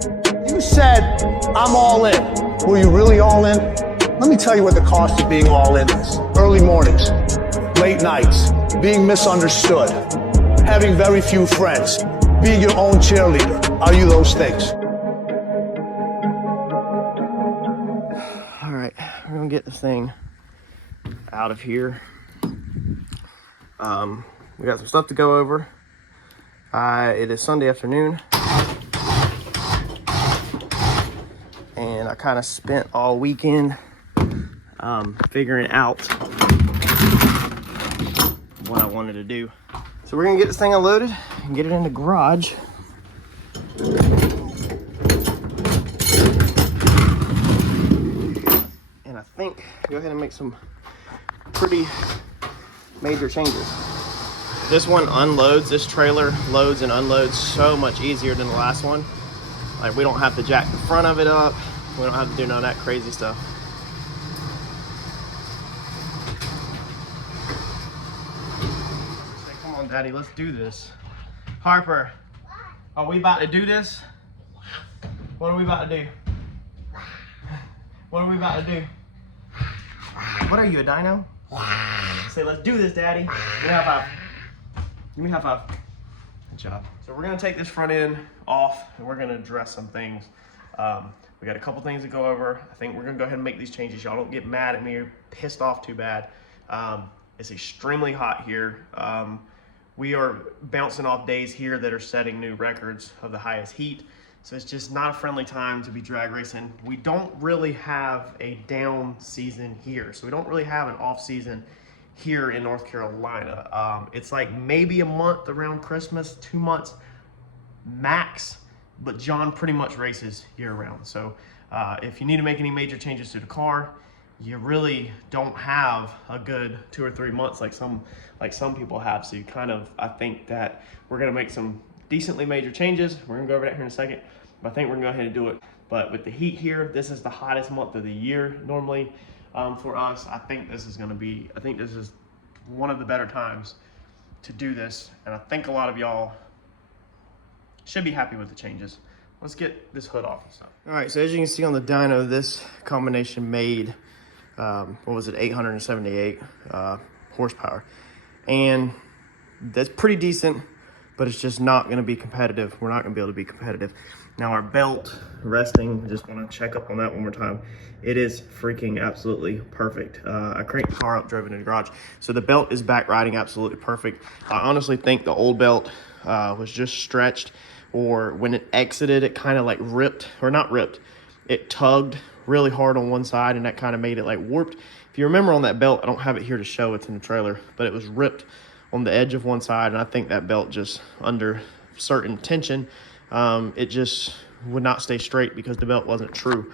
You said, I'm all in. Were you really all in? Let me tell you what the cost of being all in is. Early mornings, late nights, being misunderstood, having very few friends, being your own cheerleader. Are you those things? All right, we're gonna get this thing out of here. We got some stuff to go over. It is Sunday afternoon, and I kind of spent all weekend figuring out what I wanted to do. So we're gonna get this thing unloaded and get it in the garage. And I think go ahead and make some pretty major changes. This one unloads, this trailer loads and unloads so much easier than the last one. Like, we don't have to jack the front of it up. We don't have to do none of that crazy stuff. Say, come on, Daddy, let's do this. Harper, are we about to do this? What are we about to do? What are we about to do? What are you, a dino? Say, let's do this, Daddy. Give me a high five. Give me a high five. Good job. So we're gonna take this front end off and we're gonna address some things. We got a couple things to go over. I think we're gonna go ahead and make these changes. Y'all don't get mad at me or pissed off too bad. It's extremely hot here. We are bouncing off days here that are setting new records of the highest heat. So it's just not a friendly time to be drag racing. We don't really have a down season here. So we don't really have an off season here in North Carolina. It's like maybe a month around Christmas, 2 months max, but John pretty much races year round. So if you need to make any major changes to the car, you really don't have a good 2 or 3 months like some people have. So you kind of, I think that we're gonna make some decently major changes. We're gonna go over that here in a second, but I think we're gonna go ahead and do it. But with the heat here, this is the hottest month of the year normally for us. I think this is one of the better times to do this. And I think a lot of y'all should be happy with the changes. Let's get this hood off and stuff. All right, so as you can see on the dyno, this combination made, what was it, 878 horsepower. And that's pretty decent, but it's just not gonna be competitive. We're not gonna be able to be competitive. Now our belt resting, just wanna check up on that one more time. It is freaking absolutely perfect. I cranked the car up, drove it in the garage. So the belt is back riding absolutely perfect. I honestly think the old belt was just stretched, or when it exited, it kind of like ripped, or not ripped, it tugged really hard on one side, and that kind of made it like warped. If you remember on that belt, I don't have it here to show, it's in the trailer, but it was ripped on the edge of one side, and I think that belt just under certain tension, it just would not stay straight because the belt wasn't true.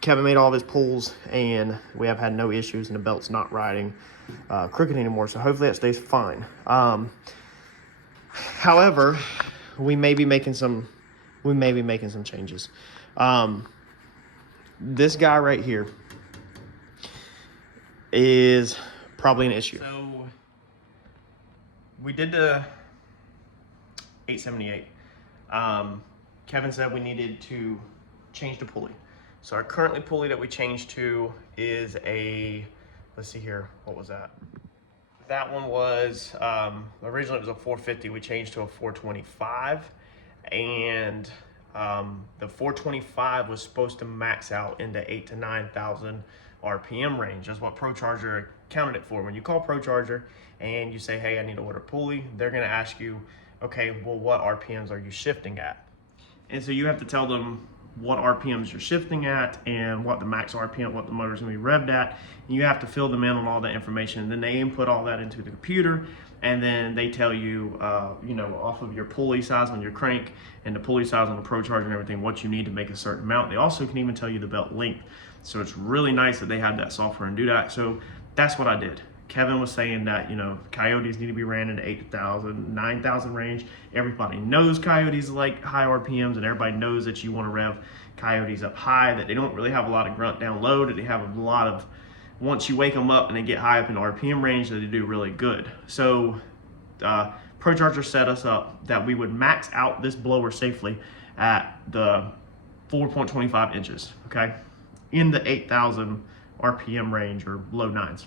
Kevin made all of his pulls, and we have had no issues, and the belt's not riding crooked anymore, so hopefully that stays fine. However, we may be making some changes. This guy right here is probably an issue. So we did the 878. Kevin said we needed to change the pulley. So our currently pulley that we changed to is a, let's see here, what was that? That one was, originally it was a 450, we changed to a 425, and the 425 was supposed to max out into 8,000 to 9,000 RPM range. That's what ProCharger counted it for. When you call ProCharger and you say, hey, I need to order a pulley, they're gonna ask you, okay, well, what RPMs are you shifting at? And so you have to tell them what RPMs you're shifting at and what the max RPM, what the motor's gonna be revved at. And you have to fill them in on all that information. And then they input all that into the computer, and then they tell you, you know, off of your pulley size on your crank and the pulley size on the ProCharger and everything, what you need to make a certain amount. They also can even tell you the belt length. So it's really nice that they have that software and do that. So that's what I did. Kevin was saying that, you know, Coyotes need to be ran into 8,000, 9,000 range. Everybody knows Coyotes like high RPMs, and everybody knows that you want to rev Coyotes up high, that they don't really have a lot of grunt down low, that they have a lot of, once you wake them up and they get high up in the RPM range, that they do really good. So ProCharger set us up that we would max out this blower safely at the 4.25 inches, okay? In the 8,000 RPM range or low 9s.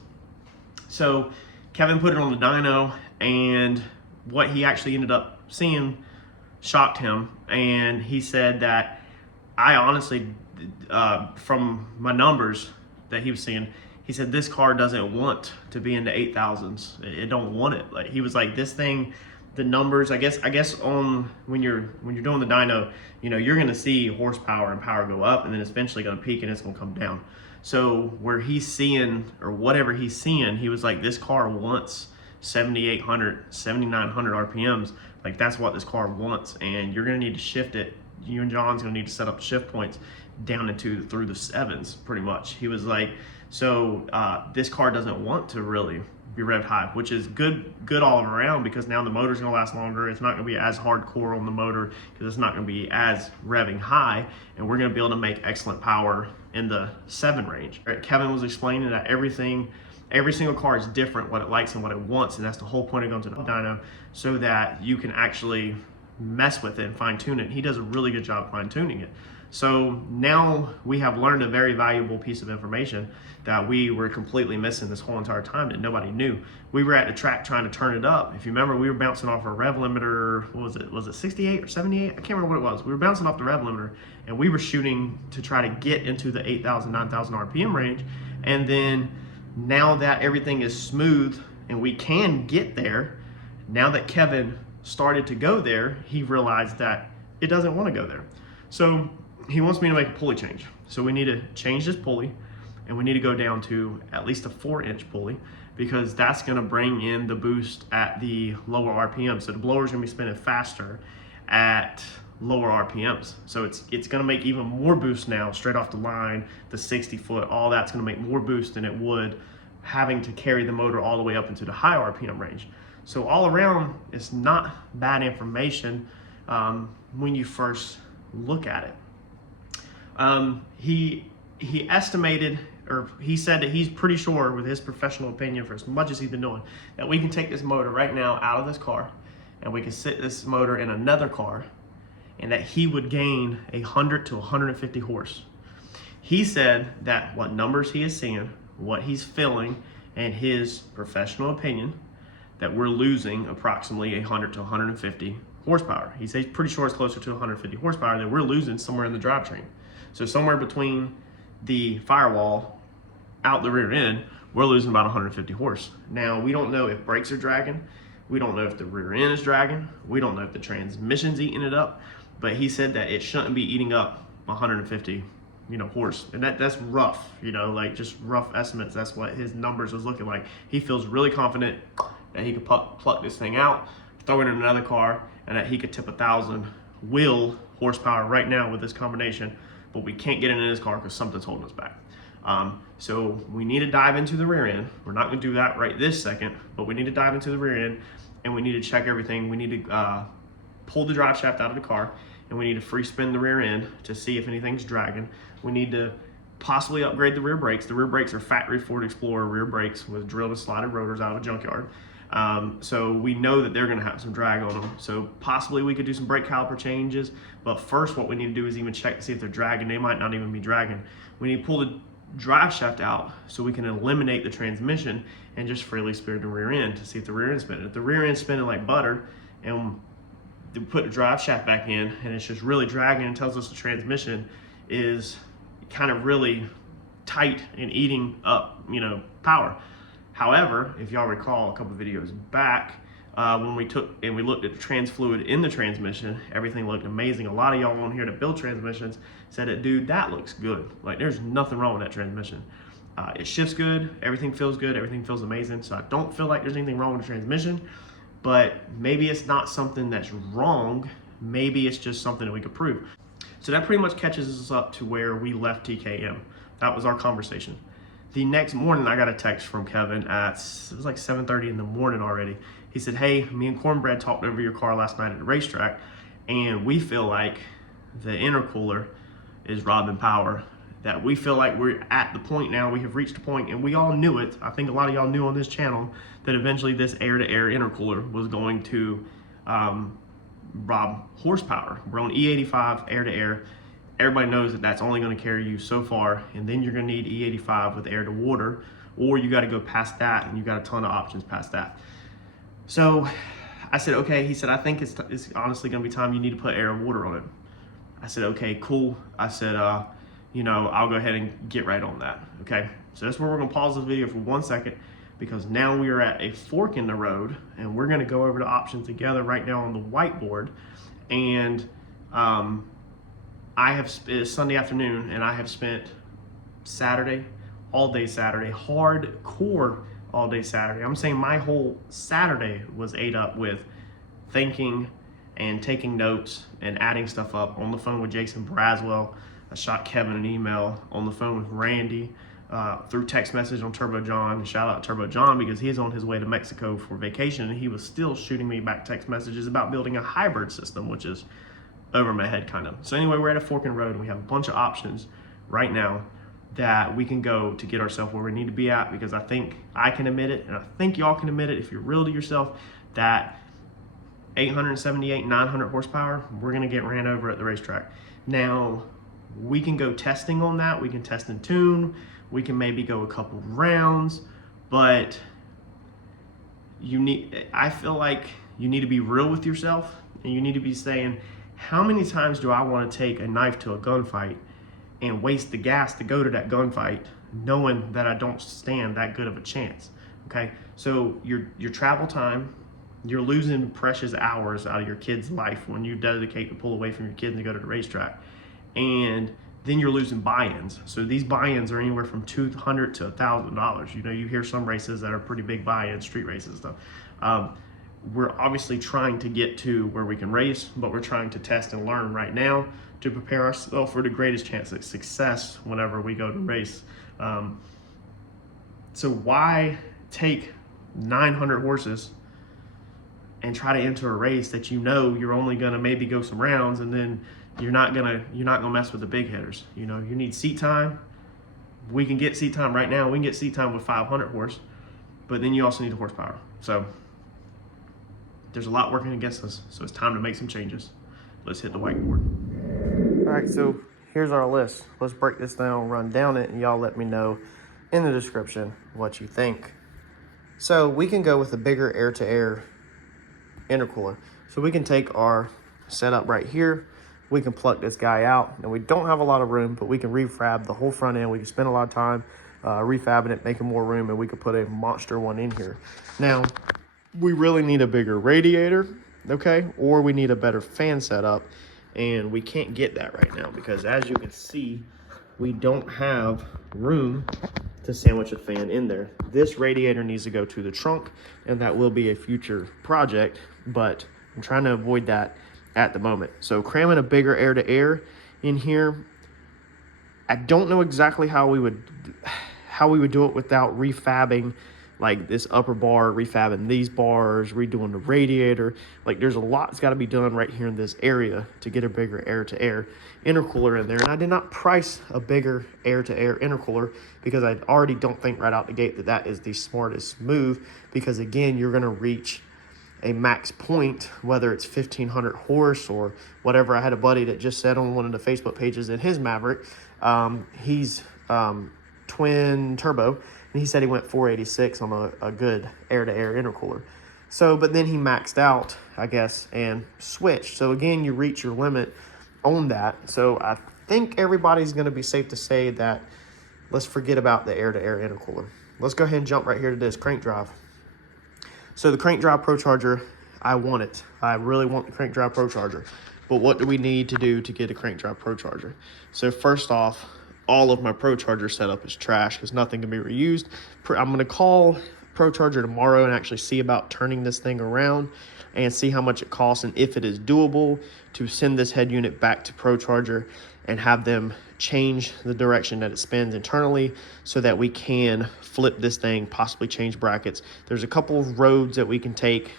So Kevin put it on the dyno, and what he actually ended up seeing shocked him, and he said that I honestly, from my numbers that he was seeing, he said this car doesn't want to be in the 8,000s. It don't want it. Like, he was like, this thing, the numbers, I guess on when you're doing the dyno, you know, you're going to see horsepower and power go up, and then it's eventually going to peak and it's going to come down. So where he's seeing, or whatever he's seeing, he was like, this car wants 7,800, 7,900 RPMs. Like, that's what this car wants, and you're going to need to shift it. You and John's going to need to set up shift points down through the 7s, pretty much. He was like, so this car doesn't want to really be revved high, which is good all around, because now the motor's going to last longer. It's not going to be as hardcore on the motor because it's not going to be as revving high, and we're going to be able to make excellent power in the 7 range. Kevin was explaining that every single car is different, what it likes and what it wants, and that's the whole point of going to the dyno, so that you can actually mess with it and fine tune it. He does a really good job fine tuning it. So now we have learned a very valuable piece of information that we were completely missing this whole entire time, that nobody knew. We were at the track trying to turn it up. If you remember, we were bouncing off our rev limiter. What was it? Was it 68 or 78? I can't remember what it was. We were bouncing off the rev limiter, and we were shooting to try to get into the 8,000, 9,000 RPM range. And then now that everything is smooth and we can get there, now that Kevin started to go there, he realized that it doesn't want to go there. So he wants me to make a pulley change. So we need to change this pulley, and we need to go down to at least a 4-inch pulley, because that's going to bring in the boost at the lower RPM. So the blower's going to be spinning faster at lower RPMs. So it's going to make even more boost now, straight off the line, the 60 foot, all that's going to make more boost than it would having to carry the motor all the way up into the high RPM range. So all around, it's not bad information when you first look at it. He estimated, or he said that he's pretty sure, with his professional opinion, for as much as he's been doing, that we can take this motor right now out of this car, and we can sit this motor in another car, and that he would gain 100 to 150 horse. He said that what numbers he is seeing, what he's feeling, and his professional opinion, that we're losing approximately 100 to 150 horsepower. He says he's pretty sure it's closer to 150 horsepower, that we're losing somewhere in the drivetrain. So somewhere between the firewall out the rear end, we're losing about 150 horse. Now, we don't know if brakes are dragging. We don't know if the rear end is dragging. We don't know if the transmission's eating it up. But he said that it shouldn't be eating up 150, horse. And that's rough, like just rough estimates. That's what his numbers was looking like. He feels really confident that he could pluck this thing out, throw it in another car, and that he could tip 1,000 wheel horsepower right now with this combination. But we can't get it in his car because something's holding us back. So we need to dive into the rear end. We're not going to do that right this second, but we need to dive into the rear end, and we need to check everything. We need to pull the drive shaft out of the car, and we need to free spin the rear end to see if anything's dragging. We need to possibly upgrade the rear brakes. The rear brakes are factory Ford Explorer rear brakes with drilled and slotted rotors out of a junkyard. So we know that they're going to have some drag on them. So possibly we could do some brake caliper changes, but first what we need to do is even check to see if they're dragging. They might not even be dragging. We need to pull the drive shaft out so we can eliminate the transmission and just freely spin the rear end to see if the rear end's spinning. If the rear end's spinning like butter and we put the drive shaft back in and it's just really dragging and tells us the transmission is kind of really tight and eating up, power. However, if y'all recall a couple of videos back, when we took and we looked at the trans fluid in the transmission, everything looked amazing. A lot of y'all on here that build transmissions said that, dude, that looks good. Like, there's nothing wrong with that transmission. It shifts good, everything feels good, everything feels amazing. So I don't feel like there's anything wrong with the transmission, but maybe it's not something that's wrong. Maybe it's just something that we could prove. So that pretty much catches us up to where we left TKM. That was our conversation. The next morning, I got a text from Kevin it was like 7:30 in the morning already. He said, hey, me and Cornbread talked over your car last night at the racetrack, and we feel like the intercooler is robbing power. That we feel like we're at the point now, we have reached a point, and we all knew it. I think a lot of y'all knew on this channel that eventually this air-to-air intercooler was going to horsepower. We're on E85 air to air. Everybody knows that that's only going to carry you so far, and then you're going to need E85 with air to water, or you got to go past that, and you got a ton of options past that. So I said, okay. He said, I think it's honestly going to be time you need to put air and water on it. I said, okay, cool. I said, you know, I'll go ahead and get right on that. Okay, so that's where we're going to pause this video for 1 second, because now we are at a fork in the road, and we're going to go over the options together right now on the whiteboard. And it's Sunday afternoon, and I have spent Saturday, all day Saturday, hardcore all day Saturday. I'm saying my whole Saturday was ate up with thinking and taking notes and adding stuff up. On the phone with Jason Braswell, I shot Kevin an email. On the phone with Randy, through text message on Turbo John. Shout out Turbo John, because he's on his way to Mexico for vacation, and he was still shooting me back text messages about building a hybrid system, which is over my head kind of. So anyway, we're at a fork in the road, and we have a bunch of options right now that we can go to get ourselves where we need to be at, because I think I can admit it, and I think y'all can admit it if you're real to yourself, that 878, 900 horsepower, we're gonna get ran over at the racetrack. Now, we can go testing on that. We can test and tune. We can maybe go a couple rounds, but I feel like you need to be real with yourself, and you need to be saying, how many times do I want to take a knife to a gunfight and waste the gas to go to that gunfight, knowing that I don't stand that good of a chance? Okay, so your travel time, you're losing precious hours out of your kid's life when you dedicate to pull away from your kids and go to the racetrack, and then you're losing buy-ins. So these buy-ins are anywhere from $200 to $1,000. You know, you hear some races that are pretty big buy-ins, street races and stuff. We're obviously trying to get to where we can race, but we're trying to test and learn right now to prepare ourselves for the greatest chance of success whenever we go to race. So why take 900 horses and try to enter a race that you know you're only gonna maybe go some rounds, and then you're not gonna mess with the big hitters? You know, you need seat time. We can get seat time right now. We can get seat time with 500 horse, but then you also need the horsepower. So there's a lot working against us, so it's time to make some changes. Let's hit the whiteboard. All right, so here's our list. Let's break this down, run down it, and y'all let me know in the description what you think. So we can go with a bigger air-to-air intercooler. So we can take our setup right here. We can pluck this guy out, and we don't have a lot of room, but we can refab the whole front end. We can spend a lot of time refabbing it, making more room, and we could put a monster one in here. Now, we really need a bigger radiator, okay? Or we need a better fan setup, and we can't get that right now because, as you can see, we don't have room to sandwich a fan in there. This radiator needs to go to the trunk, and that will be a future project, but I'm trying to avoid that at the moment. So cramming a bigger air-to-air in here, I don't know exactly how we would do it without refabbing like this upper bar, refabbing these bars, redoing the radiator. Like, there's a lot that's got to be done right here in this area to get a bigger air-to-air intercooler in there. And I did not price a bigger air-to-air intercooler because I already don't think right out the gate that that is the smartest move, because again, you're going to reach a max point, whether it's 1500 horse or whatever. I had a buddy that just said on one of the Facebook pages that his Maverick, he's twin turbo, and he said he went 486 on a good air-to-air intercooler. So, but then he maxed out, I guess, and switched. So again, you reach your limit on that. So I think everybody's going to be safe to say that let's forget about the air-to-air intercooler. Let's go ahead and jump right here to this crank drive. So the crank drive ProCharger, I want it. I really want the crank drive ProCharger. But what do we need to do to get a crank drive ProCharger? So first off, all of my ProCharger setup is trash because nothing can be reused. I'm going to call ProCharger tomorrow and actually see about turning this thing around and see how much it costs and if it is doable to send this head unit back to ProCharger and have them change the direction that it spins internally so that we can flip this thing, possibly change brackets. There's a couple of roads that we can take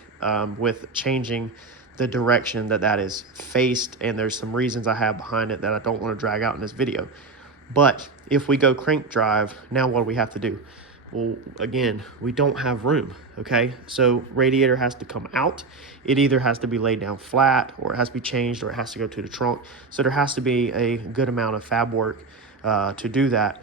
with changing the direction that is faced, and there's some reasons I have behind it that I don't want to drag out in this video. But if we go crank drive, now what do we have to do? Well, again, we don't have room, okay? So radiator has to come out. It either has to be laid down flat, or it has to be changed, or it has to go to the trunk. So there has to be a good amount of fab work to do that.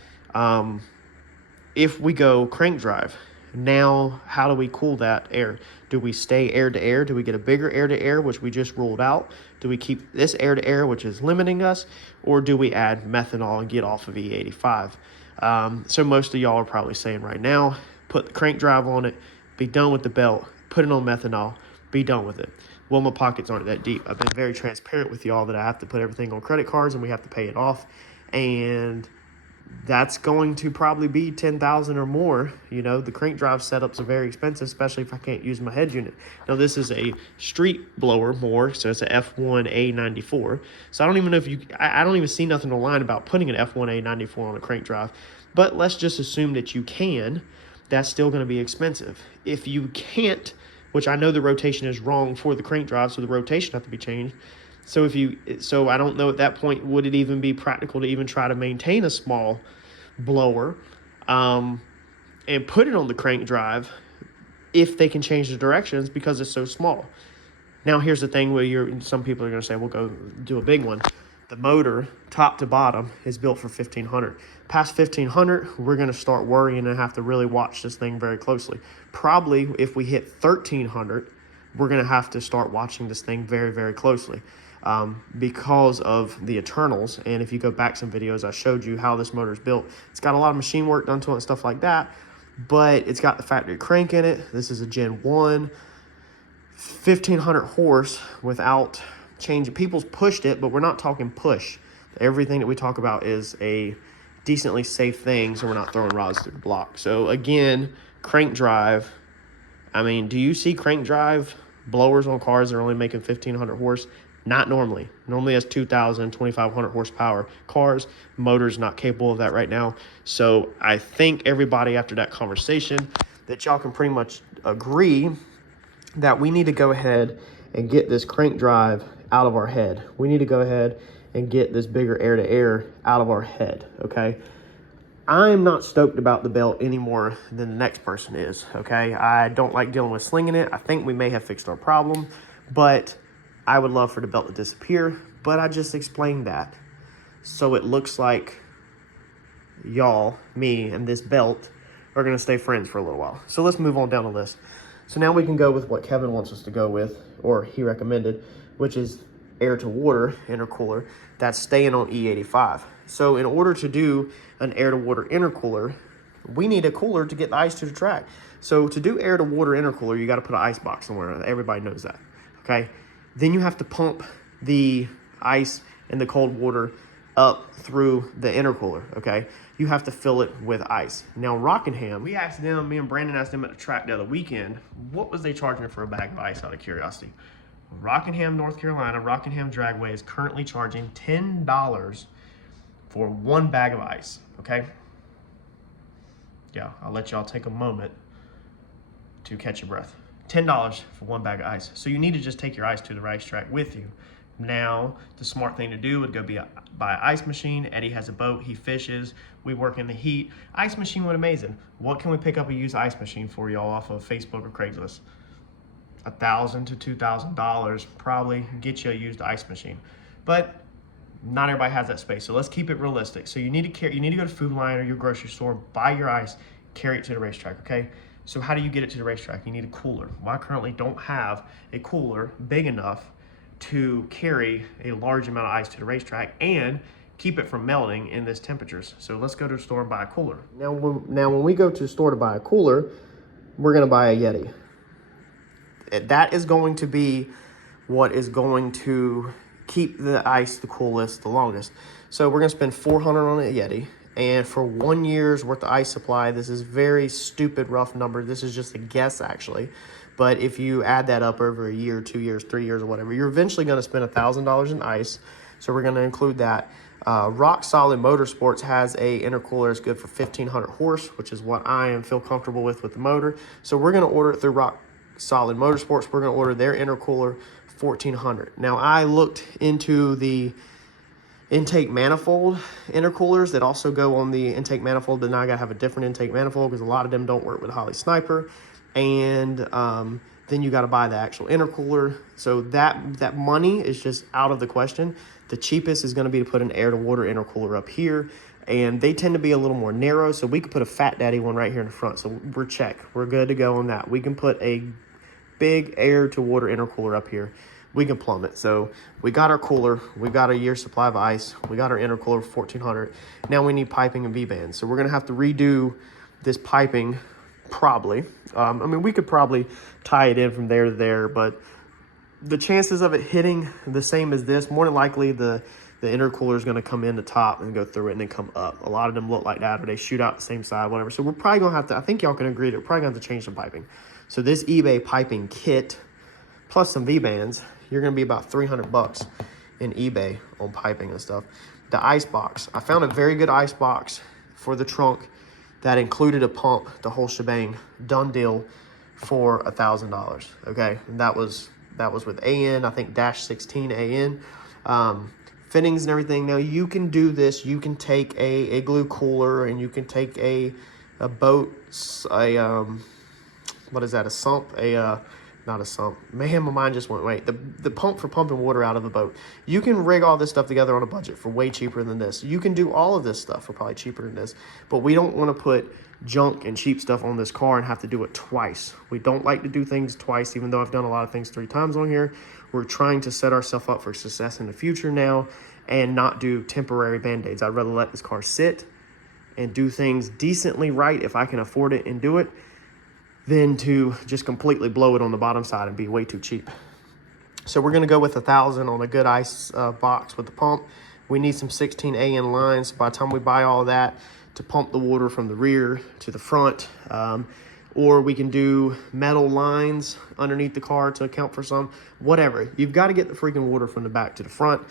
If we go crank drive, now how do we cool that air? Do we stay air to air? Do we get a bigger air to air, which we just ruled out? Do we keep this air to air, which is limiting us? Or do we add methanol and get off of E85? So most of y'all are probably saying right now, put the crank drive on it, be done with the belt, put it on methanol, be done with it. Well, my pockets aren't that deep. I've been very transparent with y'all that I have to put everything on credit cards and we have to pay it off. And that's going to probably be $10,000 or more. You know, the crank drive setups are very expensive, especially if I can't use my head unit. Now, this is a street blower more, so it's a F1A94. So I don't even know if I don't even see nothing online about putting an F1A94 on a crank drive. But let's just assume that you can. That's still going to be expensive. If you can't, which I know the rotation is wrong for the crank drive, so the rotation has to be changed. So I don't know at that point, would it even be practical to even try to maintain a small blower and put it on the crank drive if they can change the directions because it's so small. Now, here's the thing where some people are going to say, we'll go do a big one. The motor, top to bottom, is built for 1,500. Past 1,500, we're going to start worrying and have to really watch this thing very closely. Probably if we hit 1,300, we're going to have to start watching this thing very, very closely. Because of the internals. And if you go back some videos, I showed you how this motor is built. It's got a lot of machine work done to it and stuff like that, but it's got the factory crank in it. This is a Gen 1, 1,500 horse without changing. People's pushed it, but we're not talking push. Everything that we talk about is a decently safe thing, so we're not throwing rods through the block. So again, crank drive. I mean, do you see crank drive blowers on cars that are only making 1,500 horse? Not normally. Normally has 2,000, 2,500 horsepower cars. Motor's not capable of that right now. So I think everybody after that conversation that y'all can pretty much agree that we need to go ahead and get this crank drive out of our head. We need to go ahead and get this bigger air to air out of our head, okay? I'm not stoked about the belt any more than the next person is, okay? I don't like dealing with slinging it. I think we may have fixed our problem, but I would love for the belt to disappear, but I just explained that. So it looks like y'all, me, and this belt are going to stay friends for a little while. So let's move on down the list. So now we can go with what Kevin wants us to go with, or he recommended, which is AirtoWater Intercooler that's staying on E85. So in order to do an AirtoWater Intercooler, we need a cooler to get the ice to the track. So to do AirtoWater Intercooler, you got to put an ice box somewhere. Everybody knows that, okay? Then you have to pump the ice and the cold water up through the intercooler, okay? You have to fill it with ice. Now, Rockingham, me and Brandon asked them at the track the other weekend, what was they charging for a bag of ice out of curiosity? Rockingham, North Carolina, Rockingham Dragway is currently charging $10 for one bag of ice, okay? Yeah, I'll let y'all take a moment to catch your breath. $10 for one bag of ice. So you need to just take your ice to the racetrack with you. Now, the smart thing to do would go buy an ice machine. Eddie has a boat, he fishes, we work in the heat. Ice machine would be amazing. What can we pick up a used ice machine for y'all off of Facebook or Craigslist? $1,000 to $2,000 probably get you a used ice machine. But not everybody has that space, so let's keep it realistic. So you need to go to Food Lion or your grocery store, buy your ice, carry it to the racetrack, okay? So how do you get it to the racetrack? You need a cooler. Well, I currently don't have a cooler big enough to carry a large amount of ice to the racetrack and keep it from melting in this temperatures. So let's go to the store and buy a cooler. Now when we go to the store to buy a cooler, we're gonna buy a Yeti. That is going to be what is going to keep the ice the coolest, the longest. So we're gonna spend $400 on a Yeti. And for 1 year's worth of ice supply, this is very stupid rough number. This is just a guess actually. But if you add that up over a year, 2 years, 3 years, or whatever, you're eventually gonna spend $1,000 in ice. So we're gonna include that. Rock Solid Motorsports has a intercooler that's good for 1,500 horse, which is what I feel comfortable with the motor. So we're gonna order it through Rock Solid Motorsports. We're gonna order their intercooler 1,400. Now I looked into intake manifold intercoolers that also go on the intake manifold, but now I gotta have a different intake manifold because a lot of them don't work with Holley Sniper. And then you gotta buy the actual intercooler. So that money is just out of the question. The cheapest is gonna be to put an air-to-water intercooler up here, and they tend to be a little more narrow, so we could put a Fat Daddy one right here in the front. So we're good to go on that. We can put a big air-to-water intercooler up here. We can plumb it. So we got our cooler, we got a year's supply of ice, we got our intercooler for 1400. Now we need piping and V-bands. So we're gonna have to redo this piping probably. I mean, we could probably tie it in from there to there, but the chances of it hitting the same as this, more than likely the intercooler is gonna come in the top and go through it and then come up. A lot of them look like that, or they shoot out the same side, whatever. So we're probably gonna have to, I think y'all can agree that we're probably gonna have to change some piping. So this eBay piping kit, plus some V-bands, you're gonna be about 300 bucks in eBay on piping and stuff. The ice box, I found a very good ice box for the trunk that included a pump, the whole shebang, done deal, for $1,000. Okay, and that was with AN, I think -16 AN, fittings and everything. Now you can do this. You can take a igloo cooler, and you can take a boat, what is that? A sump? Not a sump. Man, my mind just went, wait. The pump for pumping water out of a boat. You can rig all this stuff together on a budget for way cheaper than this. You can do all of this stuff for probably cheaper than this, but we don't want to put junk and cheap stuff on this car and have to do it twice. We don't like to do things twice, even though I've done a lot of things 3 times on here. We're trying to set ourselves up for success in the future now and not do temporary band-aids. I'd rather let this car sit and do things decently right if I can afford it and do it, than to just completely blow it on the bottom side and be way too cheap. So we're gonna go with 1,000 on a good ice box with the pump. We need some 16 AN lines. By the time we buy all that, to pump the water from the rear to the front, or we can do metal lines underneath the car to account for some, whatever. You've got to get the freaking water from the back to the front.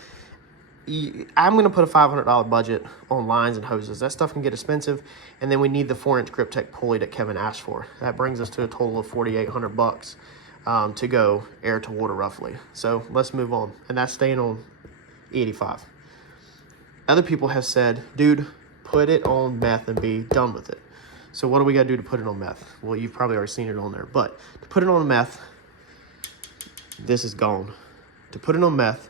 I'm going to put a $500 budget on lines and hoses. That stuff can get expensive. And then we need the 4-inch grip tech pulley that Kevin asked for. That brings us to a total of $4,800 to go air to water roughly. So let's move on. And that's staying on E85. Other people have said, dude, put it on meth and be done with it. So what do we got to do to put it on meth? Well, you've probably already seen it on there. But to put it on meth, this is gone. To put it on meth,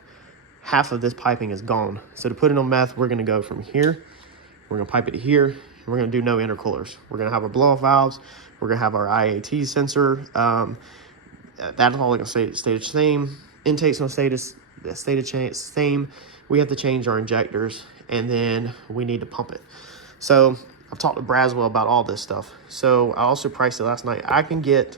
half of this piping is gone. So to put it on meth, we're gonna go from here, we're gonna pipe it to here, and we're gonna do no intercoolers. We're gonna have our blow-off valves, we're gonna have our IAT sensor. That's all gonna stay the same. Intake's gonna stay the same. We have to change our injectors, and then we need to pump it. So I've talked to Braswell about all this stuff. So I also priced it last night. I can get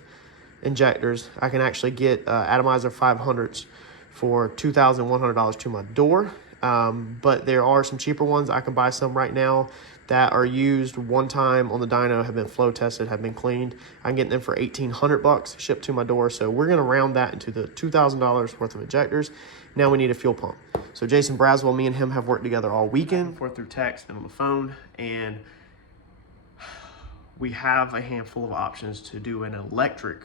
injectors. I can actually get atomizer 500s for $2,100 to my door. But there are some cheaper ones. I can buy some right now that are used one time on the dyno, have been flow tested, have been cleaned. I can get them for $1,800 shipped to my door. So we're gonna round that into the $2,000 worth of injectors. Now we need a fuel pump. So Jason Braswell, me and him have worked together all weekend, forth through text and on the phone, and we have a handful of options to do an electric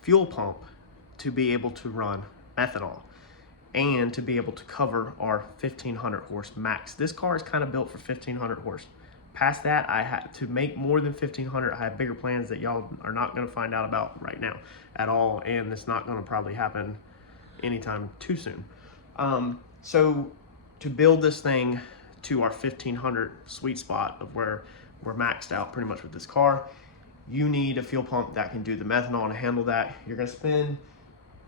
fuel pump to be able to run methanol and to be able to cover our 1,500 horse max. This car is kind of built for 1,500 horse. Past that, I had to make more than 1,500. I have bigger plans that y'all are not going to find out about right now at all, and it's not going to probably happen anytime too soon. So to build this thing to our 1,500 sweet spot of where we're maxed out pretty much with this car, you need a fuel pump that can do the methanol and handle that. You're going to spend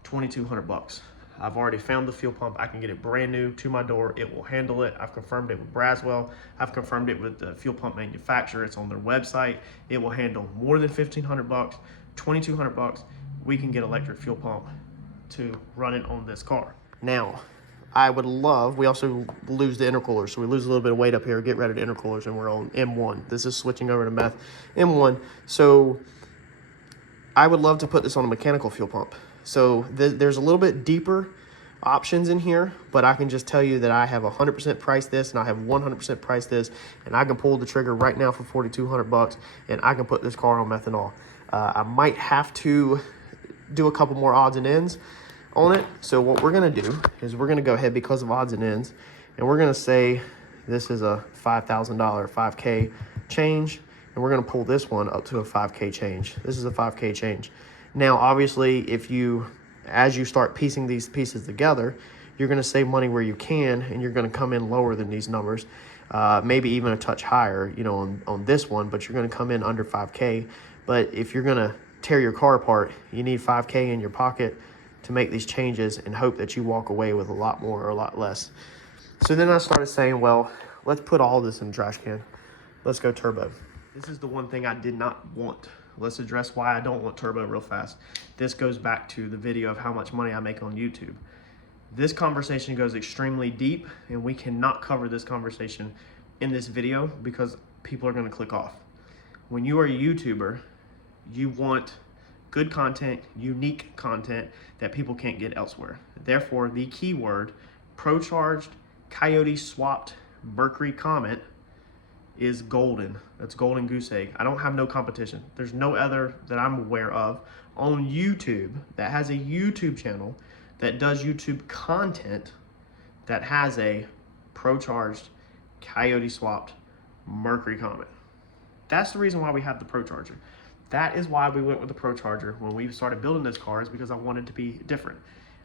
$2,200. I've already found the fuel pump. I can get it brand new to my door. It will handle it. I've confirmed it with Braswell. I've confirmed it with the fuel pump manufacturer. It's on their website. It will handle more than $1,500, $2,200. We can get electric fuel pump to run it on this car. Now, I would love, we also lose the intercooler, so we lose a little bit of weight up here, get rid of the intercoolers, and we're on M1. This is switching over to meth M1. So I would love to put this on a mechanical fuel pump. So there's a little bit deeper options in here, but I can just tell you that I have 100% priced this, and I have 100% priced this, and I can pull the trigger right now for $4,200, and I can put this car on methanol. I might have to do a couple more odds and ends on it. So what we're gonna do is we're gonna go ahead, because of odds and ends, And we're gonna say this is a $5,000 5K change, and we're gonna pull this one up to a 5K change. This is a 5K change. Now, obviously, as you start piecing these pieces together, you're gonna save money where you can, and you're gonna come in lower than these numbers, maybe even a touch higher, you know, on this one, but you're gonna come in under 5K. But if you're gonna tear your car apart, you need 5K in your pocket to make these changes and hope that you walk away with a lot more or a lot less. So then I started saying, well, let's put all this in the trash can. Let's go turbo. This is the one thing I did not want. Let's address why I don't want turbo real fast. This goes back to the video of how much money I make on YouTube. This conversation goes extremely deep, and we cannot cover this conversation in this video because people are gonna click off. When you are a YouTuber, you want good content, unique content that people can't get elsewhere. Therefore, the keyword ProCharged, Coyote swapped, Mercury Comet is golden. That's golden goose egg. I don't have no competition. There's no other that I'm aware of on YouTube that has a YouTube channel that does YouTube content that has a ProCharged, Coyote swapped, Mercury Comet. That's the reason why we have the ProCharger. That is why we went with the ProCharger when we started building this car, is because I wanted to be different.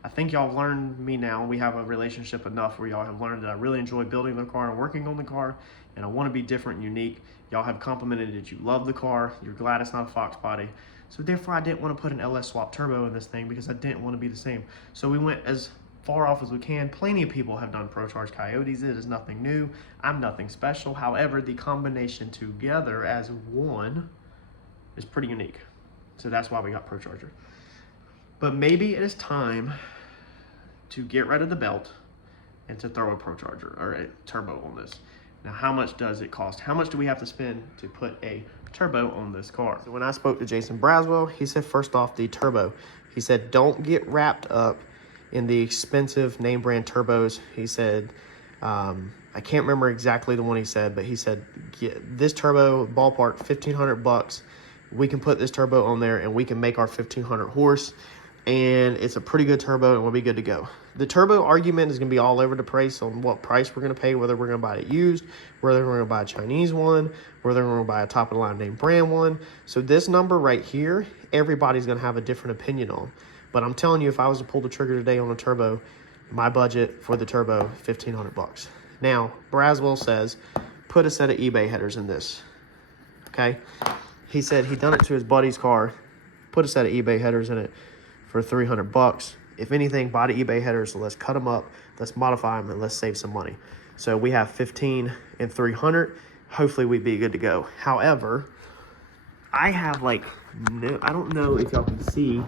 I think y'all have learned me now. We have a relationship enough where y'all have learned that I really enjoy building the car and working on the car, and I want to be different and unique. Y'all have complimented that you love the car. You're glad it's not a Fox body. So therefore, I didn't want to put an LS swap turbo in this thing because I didn't want to be the same. So we went as far off as we can. Plenty of people have done ProCharged Coyotes. It is nothing new. I'm nothing special. However, the combination together as one is pretty unique. So that's why we got ProCharger. But maybe it is time to get rid of the belt and to throw a ProCharger or a turbo on this. Now, how much does it cost? How much do we have to spend to put a turbo on this car? So when I spoke to Jason Braswell, he said, first off, the turbo. He said, don't get wrapped up in the expensive name brand turbos. He said, I can't remember exactly the one he said, but he said, this turbo, ballpark, $1,500. We can put this turbo on there and we can make our 1,500 horse. And it's a pretty good turbo and we'll be good to go. The turbo argument is going to be all over the place on what price we're going to pay, whether we're going to buy it used, whether we're going to buy a Chinese one, whether we're going to buy a top-of-the-line name brand one. So this number right here, everybody's going to have a different opinion on. But I'm telling you, if I was to pull the trigger today on a turbo, my budget for the turbo, $1,500. Now, Braswell says, put a set of eBay headers in this, okay? He said he done it to his buddy's car, put a set of eBay headers in it for $300. If anything, buy the eBay headers, so let's cut them up, let's modify them, and let's save some money. So we have 15 and 300. Hopefully we'd be good to go. However, I have like, no, I don't know if y'all can see,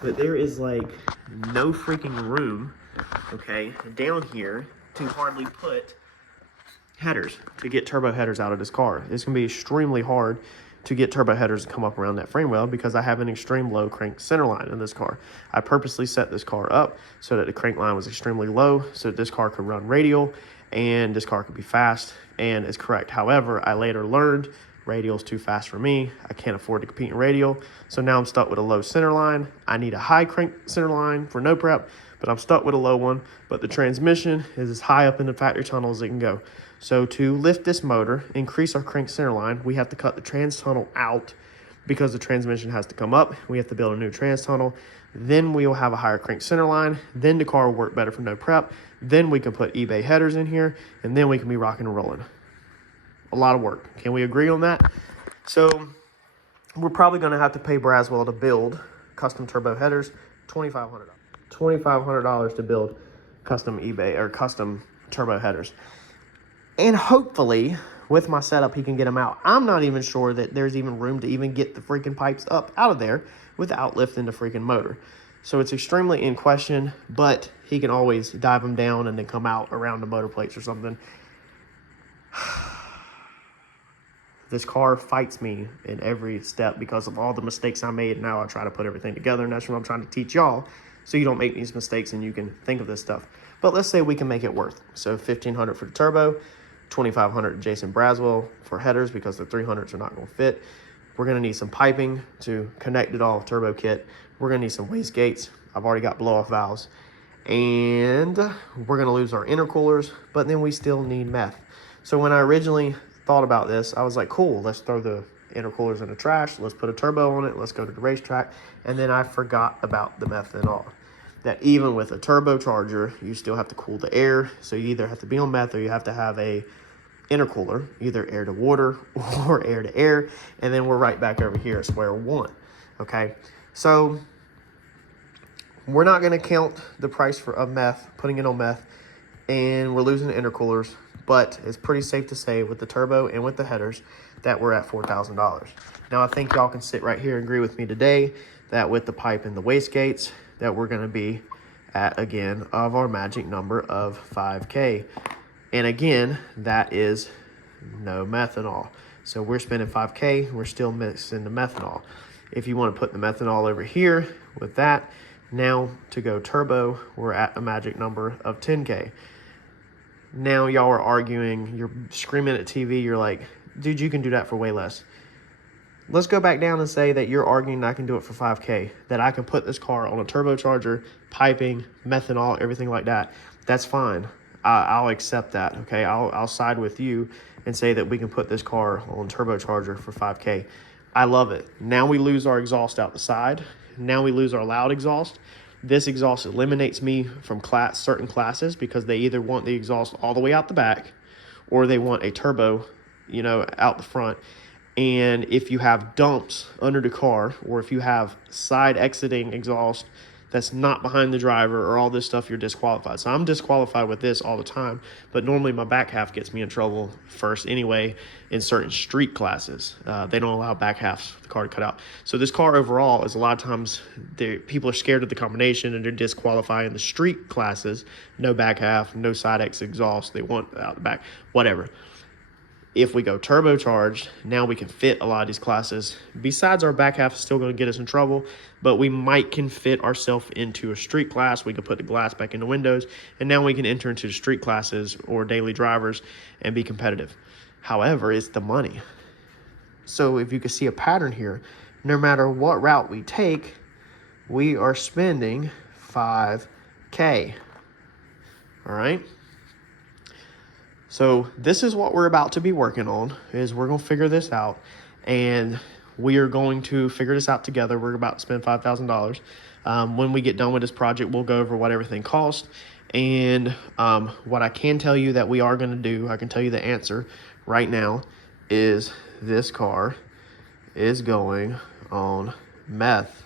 but there is like no freaking room, okay, down here to hardly put headers, to get turbo headers out of this car. It's gonna be extremely hard to get turbo headers to come up around that frame rail because I have an extreme low crank center line in this car. I purposely set this car up so that the crank line was extremely low so that this car could run radial and this car could be fast, and it's correct. However, I later learned radial is too fast for me. I can't afford to compete in radial. So now I'm stuck with a low center line. I need a high crank center line for no prep, but I'm stuck with a low one. But the transmission is as high up in the factory tunnel as it can go. So to lift this motor, increase our crank center line, we have to cut the trans tunnel out because the transmission has to come up. We have to build a new trans tunnel. Then we will have a higher crank center line. Then the car will work better for no prep. Then we can put eBay headers in here, and then we can be rocking and rolling. A lot of work. Can we agree on that? So we're probably going to have to pay Braswell to build custom turbo headers, $2,500. $2,500 to build custom eBay or custom turbo headers. And hopefully, with my setup, he can get them out. I'm not even sure that there's even room to even get the freaking pipes up out of there without lifting the freaking motor. So it's extremely in question, but he can always dive them down and then come out around the motor plates or something. This car fights me in every step because of all the mistakes I made. Now I try to put everything together, and that's what I'm trying to teach y'all so you don't make these mistakes and you can think of this stuff. But let's say we can make it worth. So $1,500 for the turbo, $2,500 to Jason Braswell for headers because the 300s are not going to fit. We're going to need some piping to connect it all, turbo kit. We're going to need some waste gates. I've already got blow-off valves. and we're gonna lose our intercoolers, but then we still need meth. So when I originally thought about this, I was like, cool, let's throw the intercoolers in the trash, let's put a turbo on it, let's go to the racetrack. And then I forgot about the methanol. That even with a turbocharger, you still have to cool the air. So you either have to be on meth or you have to have a intercooler, either air to water or air to air. And then we're right back over here at square one. Okay, so we're not going to count the price of meth, putting it on meth, and we're losing the intercoolers. But it's pretty safe to say with the turbo and with the headers that we're at $4,000. Now I think y'all can sit right here and agree with me today that with the pipe and the wastegates, that we're going to be at, again, of our magic number of 5K. And again, that is no methanol. So we're spending 5K, we're still mixing the methanol. If you want to put the methanol over here with that, now to go turbo, we're at a magic number of 10K. Now y'all are arguing, you're screaming at TV, you're like, dude, you can do that for way less. Let's go back down and say that you're arguing that I can do it for 5K, that I can put this car on a turbocharger, piping, methanol, everything like that. That's fine. I'll accept that, okay? I'll side with you and say that we can put this car on turbocharger for 5K. I love it. Now we lose our exhaust out the side. Now we lose our loud exhaust. This exhaust eliminates me from certain classes because they either want the exhaust all the way out the back or they want a turbo, you know, out the front. And if you have dumps under the car, or if you have side exiting exhaust that's not behind the driver or all this stuff, you're disqualified. So I'm disqualified with this all the time, but normally my back half gets me in trouble first anyway in certain street classes. They don't allow back halves of the car to cut out. So this car overall is a lot of times people are scared of the combination and they're disqualifying the street classes. No back half, no side exit exhaust. They want out the back, whatever. If we go turbocharged, now we can fit a lot of these classes. Besides, our back half is still going to get us in trouble, but we can fit ourselves into a street class. We can put the glass back in the windows, and now we can enter into the street classes or daily drivers and be competitive. However, it's the money. So if you can see a pattern here, no matter what route we take, we are spending 5K. All right? So this is what we're about to be working on, is we're going to figure this out, and we are going to figure this out together. We're about to spend $5,000. When we get done with this project, we'll go over what everything costs, and what I can tell you that we are going to do, I can tell you the answer right now, is this car is going on meth.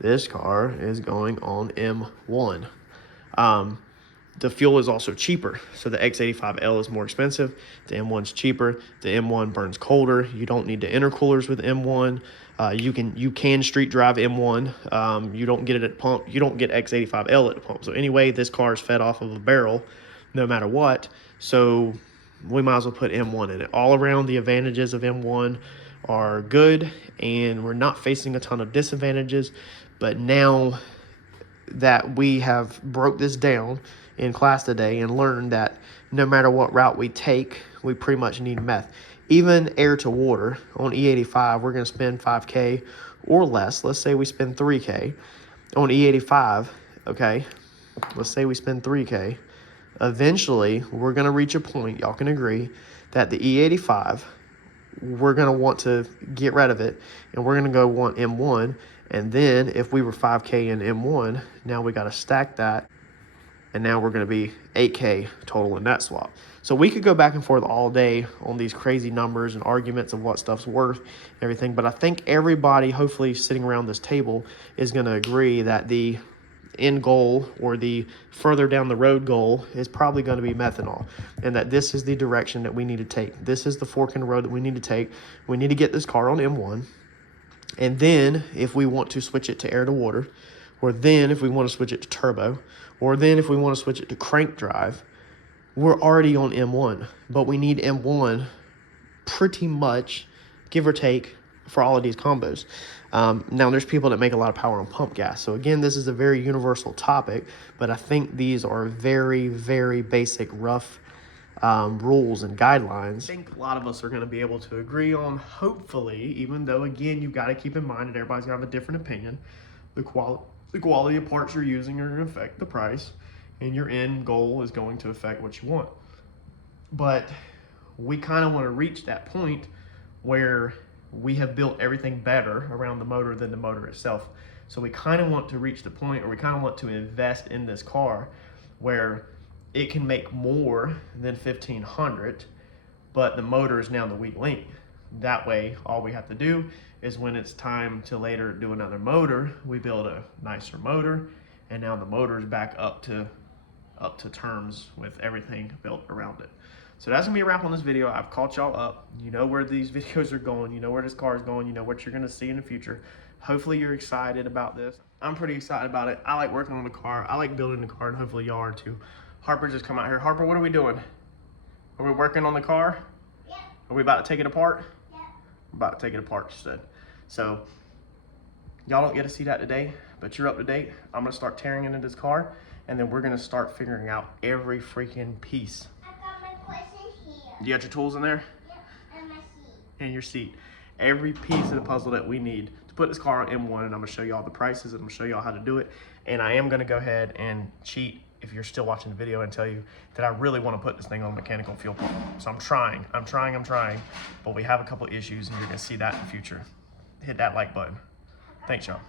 This car is going on M1. The fuel is also cheaper. So the X85L is more expensive. The M1's cheaper. The M1 burns colder. You don't need the intercoolers with M1. You can street drive M1. You don't get it at pump. You don't get X85L at the pump. So anyway, this car is fed off of a barrel no matter what. So we might as well put M1 in it. All around, the advantages of M1 are good, and we're not facing a ton of disadvantages. But now that we have broke this down in class today and learned that no matter what route we take, we pretty much need meth. Even air to water on E85, we're going to spend 5K or less. Let's say we spend 3K on E85. Okay, let's say we spend 3K. Eventually, we're going to reach a point, y'all can agree, that the E85, we're going to want to get rid of it, and we're going to go want M1. And then if we were 5K in M1, now we got to stack that, and now we're going to be 8K total in that swap. So we could go back and forth all day on these crazy numbers and arguments of what stuff's worth and everything, but I think everybody, hopefully sitting around this table, is going to agree that the end goal, or the further down the road goal, is probably going to be methanol, and that this is the direction that we need to take. This is the fork in the road that we need to take. We need to get this car on M1, and then if we want to switch it to air to water, or then if we want to switch it to turbo, or then if we want to switch it to crank drive, we're already on M1, but we need M1 pretty much, give or take, for all of these combos. Now, there's people that make a lot of power on pump gas. So again, this is a very universal topic, but I think these are very, very basic, rough rules and guidelines. I think a lot of us are going to be able to agree on, hopefully, even though, again, you've got to keep in mind that everybody's going to have a different opinion. The quality of parts you're using are going to affect the price. and your end goal is going to affect what you want. But we kind of want to reach that point where we have built everything better around the motor than the motor itself. So we kind of want to reach the point, or we kind of want to invest in this car where it can make more than 1,500, but the motor is now the weak link. That way, all we have to do is when it's time to later do another motor, we build a nicer motor, and now the motor is back up to terms with everything built around it. So that's gonna be a wrap on this video. I've caught y'all up. You know where these videos are going. You know where this car is going. You know what you're gonna see in the future. Hopefully you're excited about this. I'm pretty excited about it. I like working on the car. I like building the car, and hopefully y'all are too. Harper just come out here. Harper, what are we doing? Are we working on the car? Yeah. Are we about to take it apart? Yeah. We're about to take it apart, she said. So y'all don't get to see that today, but you're up to date. I'm gonna start tearing into this car, and then we're gonna start figuring out every freaking piece. I got my question here. You got your tools in there? Yep, and my seat. And your seat. Every piece of the puzzle that we need to put this car on M1, and I'm gonna show you all the prices, and I'm gonna show you all how to do it. And I am gonna go ahead and cheat if you're still watching the video and tell you that I really wanna put this thing on mechanical fuel pump. So I'm trying, but we have a couple issues, and you're gonna see that in the future. Hit that like button. Thanks, y'all.